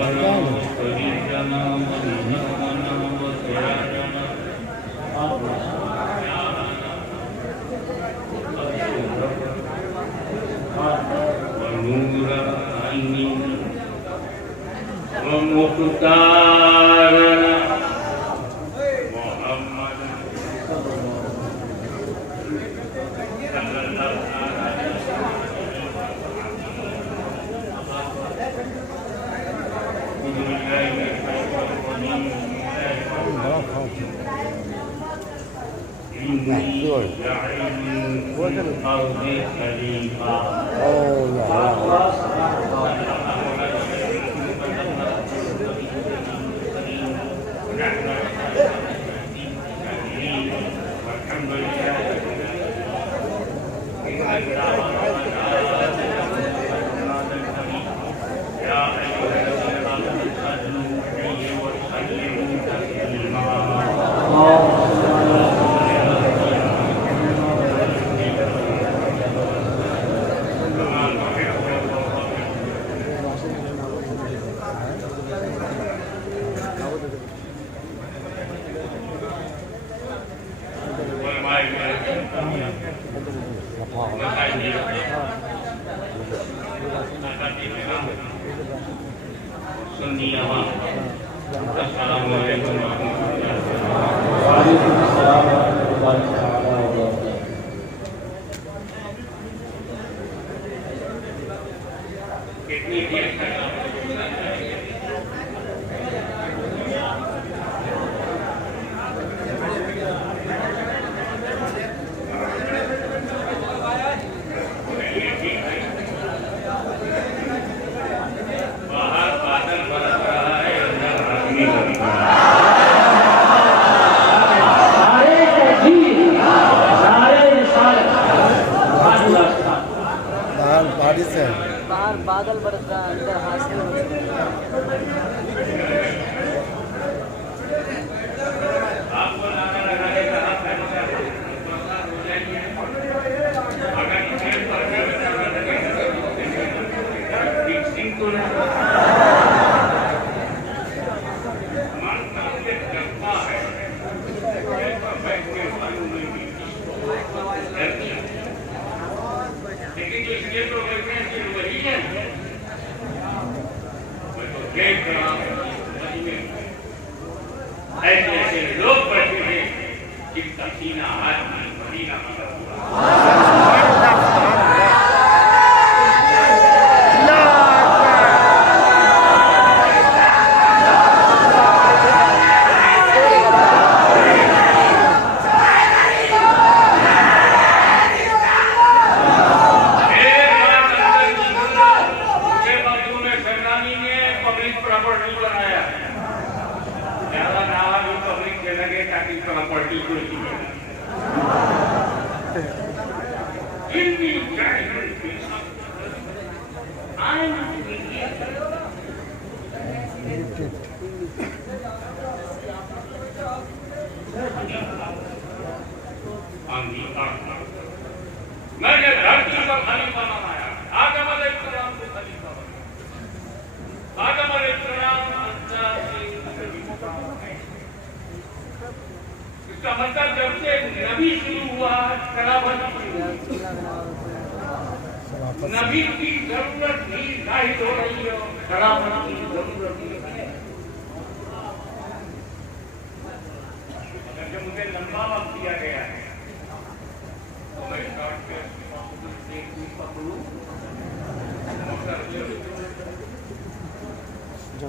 आराम से लोग चल फुल बाहर बादल बरस रहा है, अंदर ऐसे ऐसे लोग बैठे हैं जिनका सीना आदमी मदीना मैंने धरती का खलीफा बनाया। आदम अलैहिस्सलाम को खलीफा बनाया। आदम अलैहिस्सलाम इसका मतलब जब से नबी शुरू हुआ खिलाफत नबी की जरूरत ही जाहिर हो रही है, खिलाफत की जरूरत ही है। तो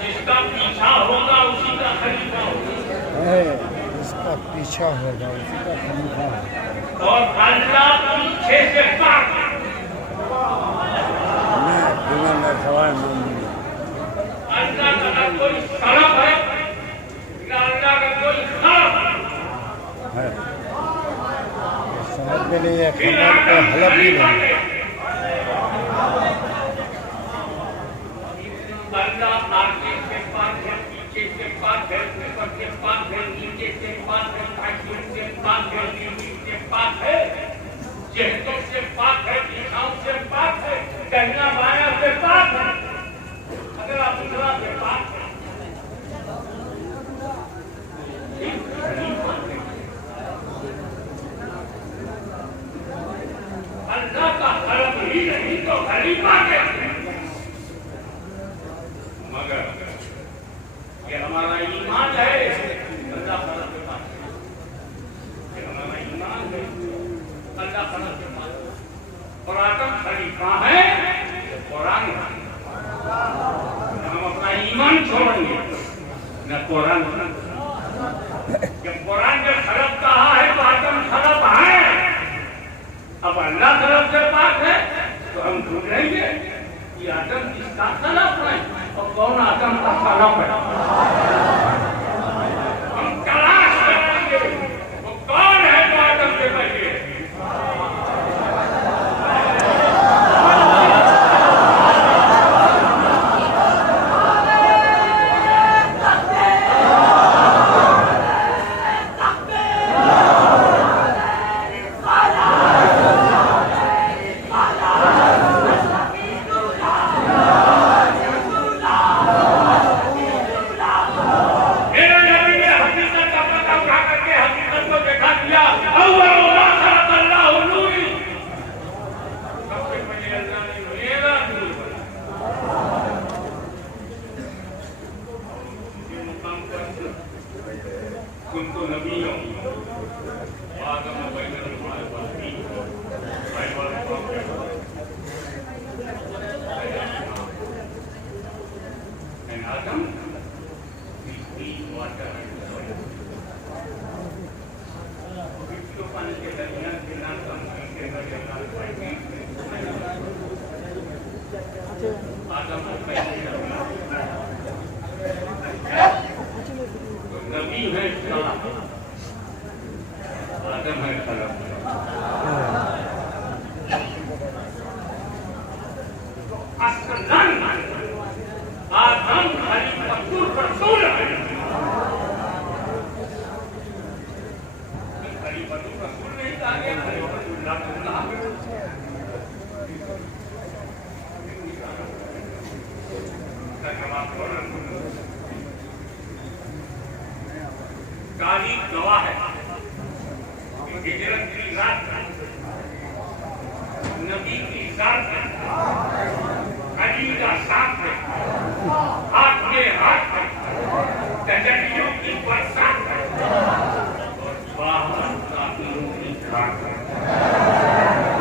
जिसका पीछा होगा उसी का खलीफा होगा। जिसका पीछा होगा उसी का खलीफा होगा। और अल्लाह पीछे से पाक है। मैं बिना में सवाल मांगूंगा। अल्लाह का ना कोई सड़क है ना अल्लाह का कोई खलफ है शहर के लिए खबर को हलफ भी नहीं। अल्लाह आगे से पाक है, पीछे से पाक है, ऊपर से पाक है, नीचे से पाक है, साइड से पाक है, नीचे से पाक है, चेहरों से पाक है, दिशाओं से पाक है, दाहिना बायां से पाक है, अगला पिछला से पाक है। अल्लाह का हरम ही नहीं तो खलीफा कहते हैं। मगर ये हमारा ईमान है, अल्लाह खलक के पास है। ये हमारा ईमान है, अल्लाह खलक के पास है। और आदम खलीफा है, कुरान है। हम अपना ईमान छोड़ेंगे न कुरान। जब कुरान ने खलक कहा है तो आदम खलक है। अब अल्लाह खलक के पास है तो हम ढूंढेंगे कि आदम किसका खलक है और कौन आदम का खलक है। हम तलाश करेंगे वो कौन है जो आदम के बच्चे। नबी है आदम है खलक। असलन आदम खलीफतुर रसूल है। खलीफतुर रसूल नहीं कहा गया, खलीफतुल्लाह कहा गया। तारीख गवाह है हिजरत की रात नबी की साथ है, अली का साथ है, हाथ में हाथ है, तजल्लियों की बरसात है और बाहर काफिरों की घाट है।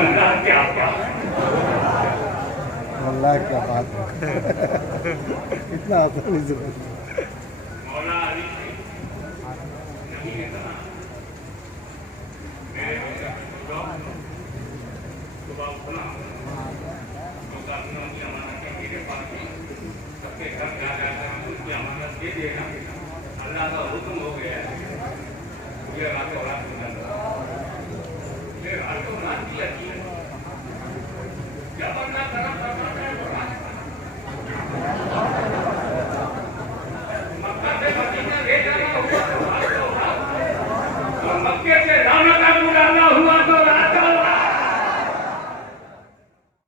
अल्लाह क्या बात है, अल्लाह क्या बात है। इतना आसानी से मौला अली से नबी ने कहा मेरे सुबह उठना